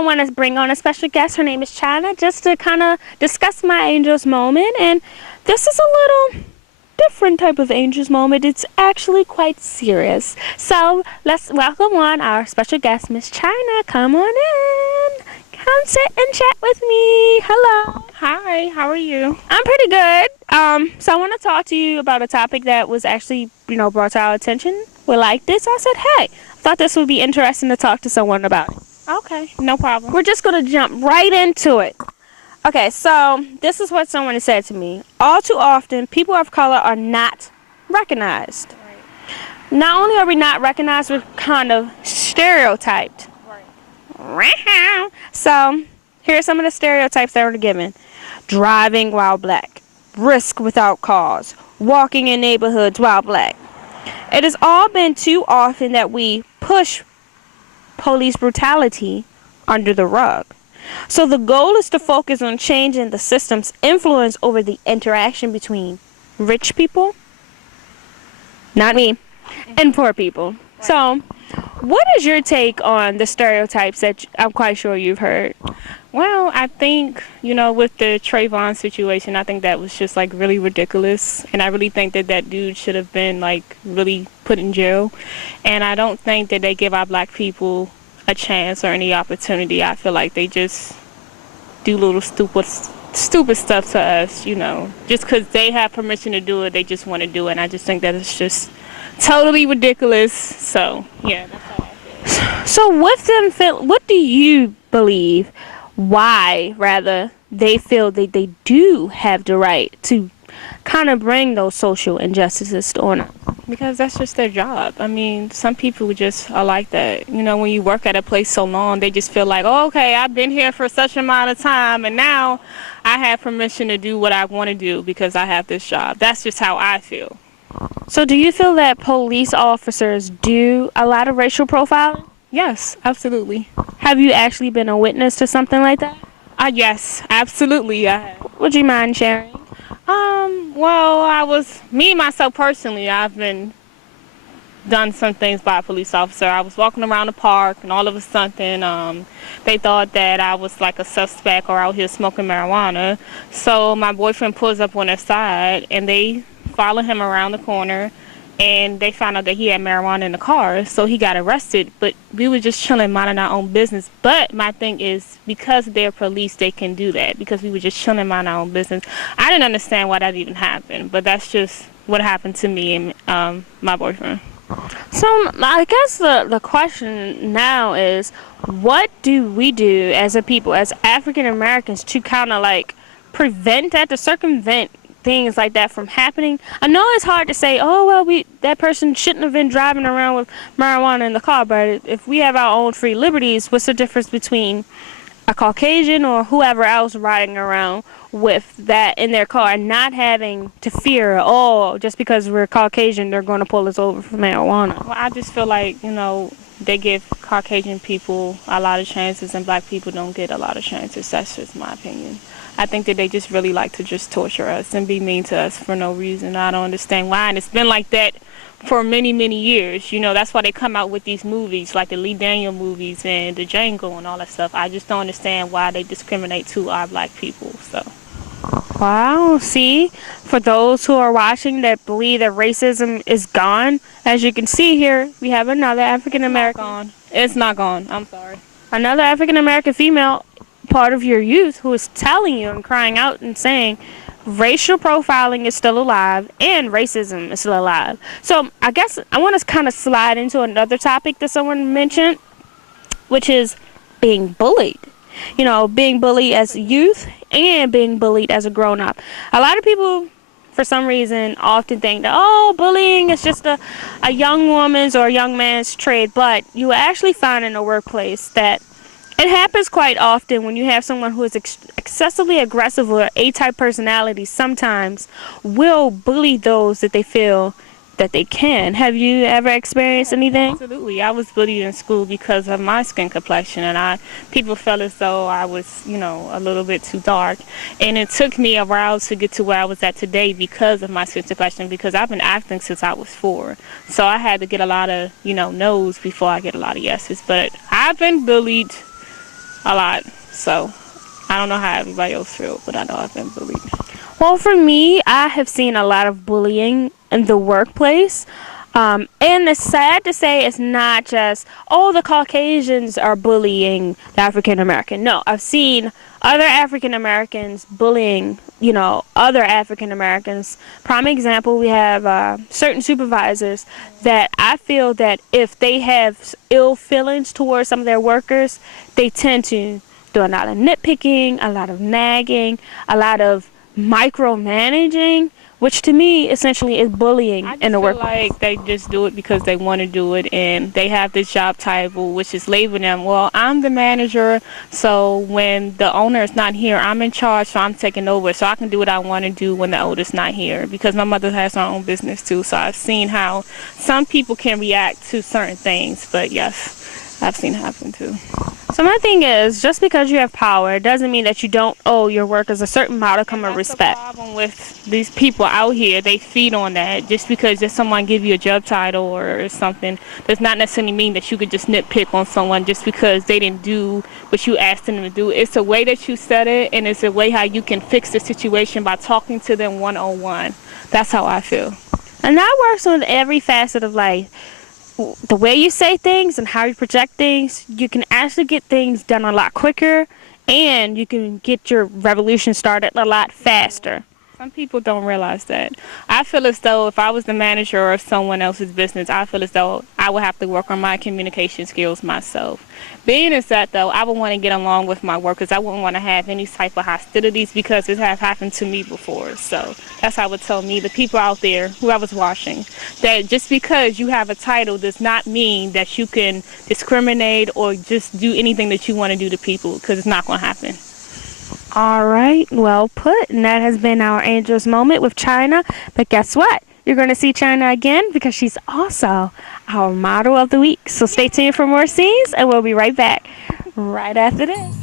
I want to bring on a special guest. Her name is Chyna, just to kind of discuss my Angels moment. And this is a little different type of Angels moment. It's actually quite serious. So let's welcome on our special guest, Ms.Chyna. Come on in. Come sit and chat with me. Hello. Hi, how are you? I'm pretty good. So I want to talk to you about a topic that was actually, brought to our attention. We like this. I said, hey, I thought this would be interesting to talk to someone about it. Okay, no problem. We're just going to jump right into it. Okay, so this is what someone has said to me. All too often, people of color are not recognized. Right. Not only are we not recognized, we're kind of stereotyped. Right. So, here are some of the stereotypes that are given. Driving while black. Risk without cause. Walking in neighborhoods while black. It has all been too often that we push police brutality under the rug. So the goal is to focus on changing the system's influence over the interaction between rich people, not me, and poor people. Right. So, what is your take on the stereotypes that I'm quite sure you've heard? Well, I think, with the Trayvon situation, I think that was just really ridiculous. And I really think that that dude should have been really put in jail. And I don't think that they give our black people a chance or any opportunity. I feel like they just do little stupid stuff to us, just because they have permission to do it, they just want to do it. And I just think that it's just totally ridiculous. So yeah, that's how I feel. So with them, what do you believe? Why, rather, they feel that they do have the right to kind of bring those social injustices on? Because that's just their job. I mean, some people just are like that. When you work at a place so long, they just feel like, oh, okay, I've been here for such an amount of time, and now I have permission to do what I want to do because I have this job. That's just how I feel. So do you feel that police officers do a lot of racial profiling? Yes, absolutely. Have you actually been a witness to something like that? Yes, absolutely. I have. Would you mind sharing? Well, myself personally, I've been done some things by a police officer. I was walking around the park, and all of a sudden, they thought that I was like a suspect or out here smoking marijuana. So my boyfriend pulls up on their side, and they follow him around the corner, and they found out that he had marijuana in the car, so he got arrested. But we were just chilling, minding our own business. But my thing is, because they're police, they can do that, because we were just chilling, minding our own business. I didn't understand why that even happened, but that's just what happened to me and my boyfriend. So I guess the question now is, what do we do as a people, as African Americans, to kind of prevent that, to circumvent things like that from happening? I know it's hard to say, oh, well, that person shouldn't have been driving around with marijuana in the car, but if we have our own free liberties, what's the difference between a Caucasian or whoever else riding around with that in their car and not having to fear, oh, just because we're Caucasian, they're going to pull us over for marijuana? Well, I just feel like, they give Caucasian people a lot of chances and black people don't get a lot of chances. That's just my opinion. I think that they just really like to just torture us and be mean to us for no reason. I don't understand why, and it's been like that for many, many years. That's why they come out with these movies, like the Lee Daniel movies and the Django and all that stuff. I just don't understand why they discriminate to our black people. So. Wow, see, for those who are watching that believe that racism is gone, as you can see here, we have another African American. It's not gone. I'm sorry. Another African American female, part of your youth, who is telling you and crying out and saying racial profiling is still alive and racism is still alive. So I guess I want to kind of slide into another topic that someone mentioned, which is being bullied. Being bullied as a youth and being bullied as a grown-up. A lot of people, for some reason, often think that, oh, bullying is just a young woman's or a young man's trade. But you actually find in the workplace that it happens quite often when you have someone who is excessively aggressive or A-type personality. Sometimes will bully those that they feel that they can. Have you ever experienced anything? Absolutely. I was bullied in school because of my skin complexion, and people felt as though I was, a little bit too dark. And it took me a while to get to where I was at today because of my skin complexion, because I've been acting since I was 4. So I had to get a lot of, no's before I get a lot of yeses. But I've been bullied a lot. So I don't know how everybody else feels, but I know I've been bullied. Well, for me, I have seen a lot of bullying in the workplace. And it's sad to say it's not just, oh, the Caucasians are bullying the African American. No, I've seen other African Americans bullying, other African Americans. Prime example, we have certain supervisors that I feel that if they have ill feelings towards some of their workers, they tend to do a lot of nitpicking, a lot of nagging, a lot of micromanaging, which to me essentially is bullying I just in the feel workplace. like they just do it because they want to do it, and they have this job title, which is labeling them. Well, I'm the manager, so when the owner is not here, I'm in charge, so I'm taking over, so I can do what I want to do when the owner's not here. Because my mother has her own business too, so I've seen how some people can react to certain things. But yes, I've seen it happen too. So my thing is, just because you have power doesn't mean that you don't owe your workers a certain modicum And of that's the respect. problem with these people out here. They feed on that. Just because just someone give you a job title or something does not necessarily mean that you could just nitpick on someone just because they didn't do what you asked them to do. It's a way that you said it, and it's a way how you can fix the situation by talking to them one-on-one. That's how I feel. And that works on every facet of life. The way you say things and how you project things, you can actually get things done a lot quicker, and you can get your revolution started a lot faster. Some people don't realize that. I feel as though if I was the manager of someone else's business, I feel as though I would have to work on my communication skills myself. Being as that, though, I would want to get along with my workers. I wouldn't want to have any type of hostilities because it has happened to me before. So that's how I would tell me, the people out there who I was watching, that just because you have a title does not mean that you can discriminate or just do anything that you want to do to people, because it's not going to happen. All right, well put. And that has been our Angel's Moment with Chyna. But guess what? You're going to see Chyna again because she's also our model of the week. So stay tuned for more scenes, and we'll be right back right after this.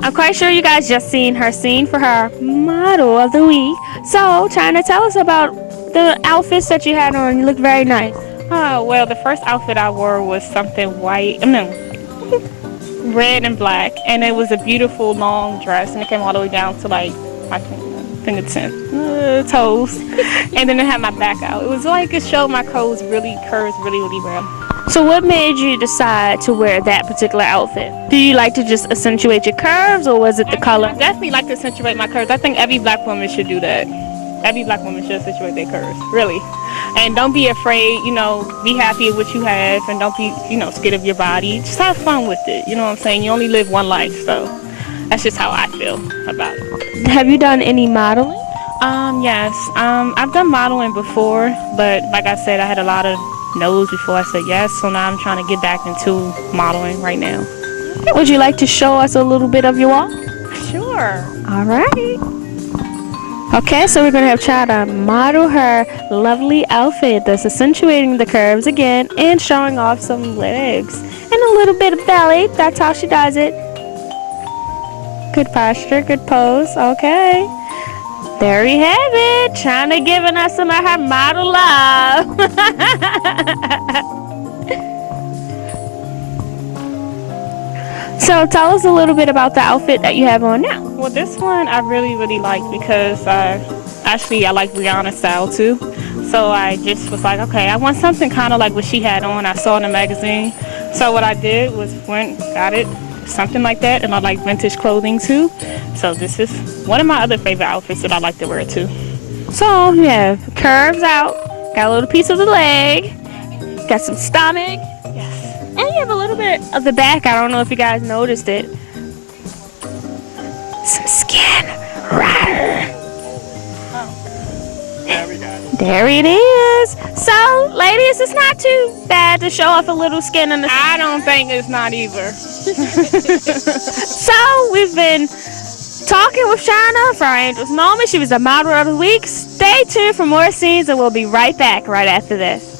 I'm quite sure you guys just seen her scene for her model of the week. So, Chyna, tell us about the outfits that you had on. You look very nice. Oh, well, the first outfit I wore was something white, no, red and black, and it was a beautiful long dress, and it came all the way down to like my fingertips, toes, and then it had my back out. It was like it showed my curves really well. So, what made you decide to wear that particular outfit? Do you like to just accentuate your curves, or was it the color? I definitely like to accentuate my curves. I think every black woman should do that. Every black woman should accentuate their curves, really. And don't be afraid, be happy with what you have, and don't be, scared of your body. Just have fun with it, you know what I'm saying? You only live one life, so That's just how I feel about it. Have you done any modeling? Yes. I've done modeling before, but like I said, I had a lot of no's before I said yes. So now I'm trying to get back into modeling right now. Would you like to show us a little bit of your walk? Sure. All right. Okay, so we're going to have Chyna model her lovely outfit that's accentuating the curves again and showing off some legs and a little bit of belly. That's how she does it. Good posture, good pose. Okay. There we have it. Chyna giving us some of her model love. So tell us a little bit about the outfit that you have on now. Well, this one I really, really like because I like Rihanna style too. So I just was like, okay, I want something kind of like what she had on. I saw in the magazine. So what I did was got it, something like that. And I like vintage clothing too. So this is one of my other favorite outfits that I like to wear too. So you have curves out, got a little piece of the leg, got some stomach. Yes. And you have a little bit of the back. I don't know if you guys noticed it. Some skin. Rawr. There it is. So, ladies, it's not too bad to show off a little skin in the. I don't think it's not either. So, we've been talking with Chyna for our Angel's Moment. She was the model of the week. Stay tuned for more scenes, and we'll be right back right after this.